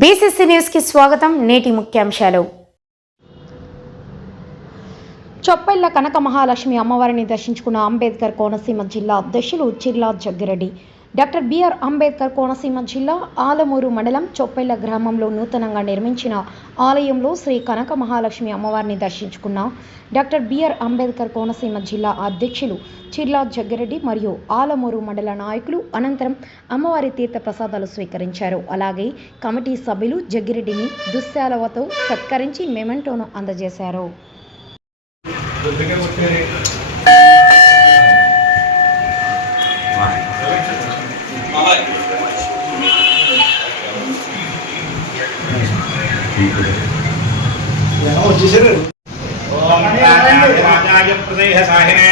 BCC న్యూస్కి స్వాగతం నేటి ముఖ్యాంశాలు. చొప్పెళ్ళ కనక మహాలక్ష్మి అమ్మవారిని దర్శించుకున్న అంబేద్కర్ కోనసీమ జిల్లా అధ్యక్షులు చిర్లా జగ్గిరెడ్డి. డాక్టర్ బిఆర్ అంబేద్కర్ కోనసీమ జిల్లా ఆలమూరు మండలం చొప్పెళ్ళ గ్రామంలో నూతనంగా నిర్మించిన ఆలయంలో శ్రీ కనక మహాలక్ష్మి అమ్మవారిని దర్శించుకున్న డాక్టర్ బిఆర్ అంబేద్కర్ కోనసీమ జిల్లా అధ్యక్షులు చిర్లా జగ్గిరెడ్డి మరియు ఆలమూరు మండల నాయకులు అనంతరం అమ్మవారి తీర్థ ప్రసాదాలు స్వీకరించారు. అలాగే కమిటీ సభ్యులు జగ్గిరెడ్డిని దుశ్శాలవతో సత్కరించి మెమెంటోను అందజేశారు. వచ్చేసారు ఓం రాజాయ ప్రదేహ సాహినే